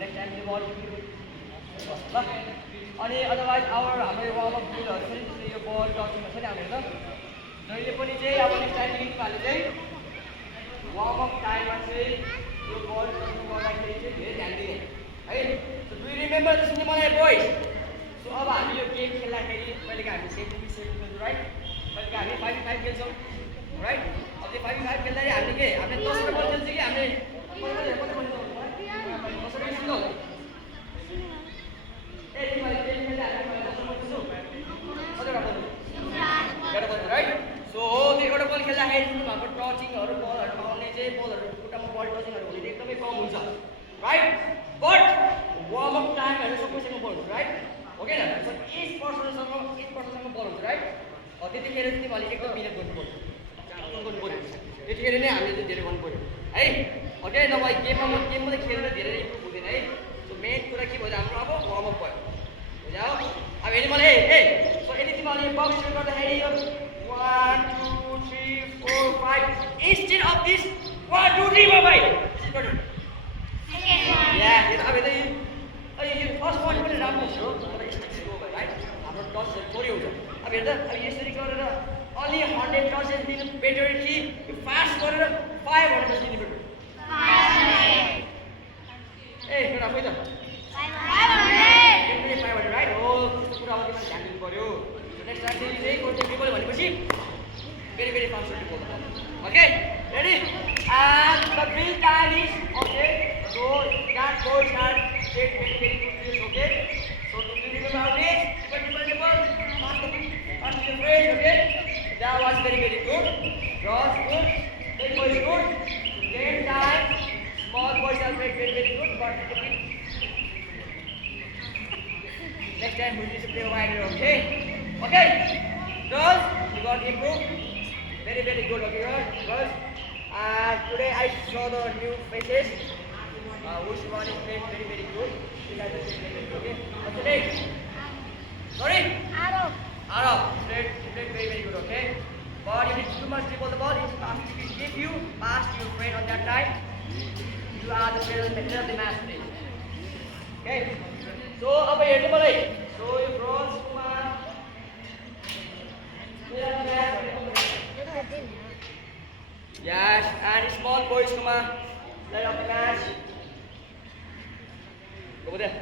next time the ball ल अनि otherwise हाम्रो वार्मअप ड्रिलहरू पनि जस्तै यो बल टचिङहरू छ नि हाम्रो त जहिले पनि चाहिँ अब नेक्स्ट टाइमदेखि तिमीहरूले चाहिँ वार्मअप टाइममा चाहिँ यो बल टचिङ गर्दाखेरि चाहिँ धेरै ध्यान दिने है so do remember this in मलाई बोइज सो अब हामी यो गेम खेल्दाखेरि पहिलेको हामी सेफ्टी खेल्छौँ राइट पहिलेको हामी 5-5 खेल्छौँ राइट अब त्यो 5-5 खेल्दाखेरि हामीले के हामीले 10 बल खेल्छ कि हामीले कसरी सुन्नु राइट सो हो त्यो एउटा बल खेल्दाखेरि हाम्रो टचिङहरू बलहरू पाउने चाहिँ बलहरू खुट्टामा बल टचिङहरू हुने एकदमै कम हुन्छ राइट बट वार्मअप टाइमहरू सबैसँग बल हुन्छ राइट हो कि न सो 8% बल हुन्छ राइट त्यतिखेर चाहिँ तिमीहरूले एकदम मिहिनेत गर्नु पऱ्यो त्यतिखेर नै हामीले चाहिँ धेरै गर्नु पऱ्यो है ओके नभए गेम मात्रै खेलेर धेरै इम्प्रुभ हुँदैन है सो मेन कुरा के भयो हाम्रो अब वार्मअप भयो बुझ्यौ अब हेर्नु मलाई ए सो यदि तिमीहरूले बक्स गर्दाखेरि यो 1 2 3 4 5 instead of this 1 2 3 भाइ या यो अब यो फर्स्ट पोइन्ट पनि राम्रो छ तर स्टिक्स लो भयो राइट हाम्रो टचहरू थोरै हुन्छ अब हेर्दा अब यसरी गरेर अलि 100 टचेस दिनु बेटर कि फास्ट गरेर 500 टच दिनु बेटर ए कुरा खोइ त 500 राइट हो त्यस्तो कुरा अब तिमीले ध्यान दिनु पऱ्यो नेक्स्ट टाइम चाहिँ यही कोर्स टेबल भनेपछि very very fast to go okay ready and the bill time is okay so that goes are very very good okay so to remember about this pass the phrase okay that was very good draws good big boy is good game time small boys are very good but next time we need to play wider okay okay girls you got improved very good okay girls today I saw the new faces which one is playing very good you guys are playing very good okay what's your name sorry Arab played very good okay but if it's too much dribble the ball if you pass to your friend on that time you are the player of the match today okay so अब हेर्नु मलाई so you girls yes, and small boys come on, light up the match. Go over there.